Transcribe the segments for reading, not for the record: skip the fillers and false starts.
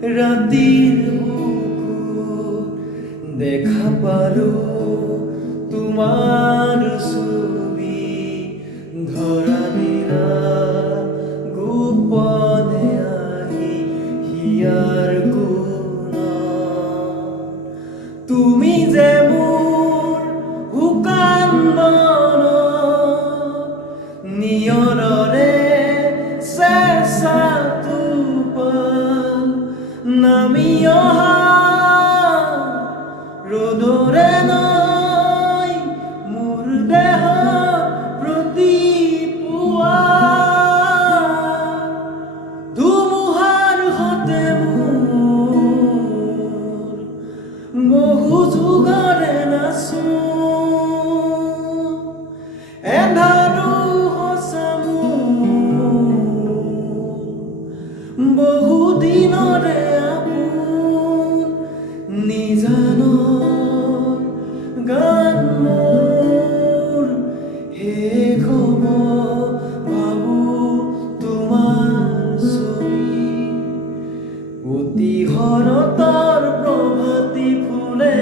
ৰাতিৰ বুকুত দেখা পালো তোমাৰ ছবি ধৰা দিলা গোপনে আহি হিয়াৰ কোণত তুমি যে মোৰ শুকান বনত নিয়ৰৰে চেঁচা টোপাল নামি অহা ৰ'দৰে নৈ মোৰ দেহ প্ৰতি পুৱা ধুমুহাৰ সতে মোৰ বহু যুগৰে নাচো এন্ধাৰো সঁচা মোৰ বহু দিনৰে আপোন নিজানৰ গান মোৰ শেষ হ'ব ভাবো তোমাৰ ছবি অতি শৰতৰ প্ৰভাতী ফুলে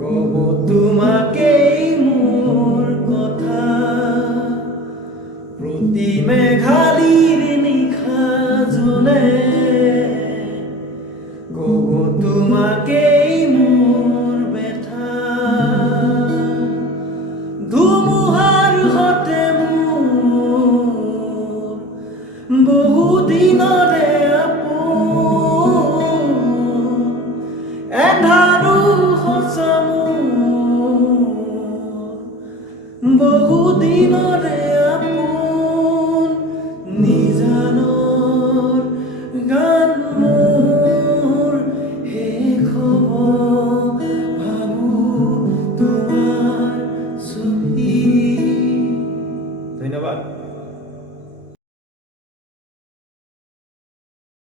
ক'ব তোমাকেই মোৰ কথা প্ৰতি মেঘালীৰ নিশা জলে ক'ব তোমাকেই মোৰ ব্যথা ধুমুহাৰ সতে মোৰ বহু দিনৰে আপোন এন্ধাৰো সঁচা মোৰ বহু দিনৰে আপোন নিজানৰ গান মোৰ শেষ হ'ব ভাবো তোমাৰ ছবি। ধন্যবাদ।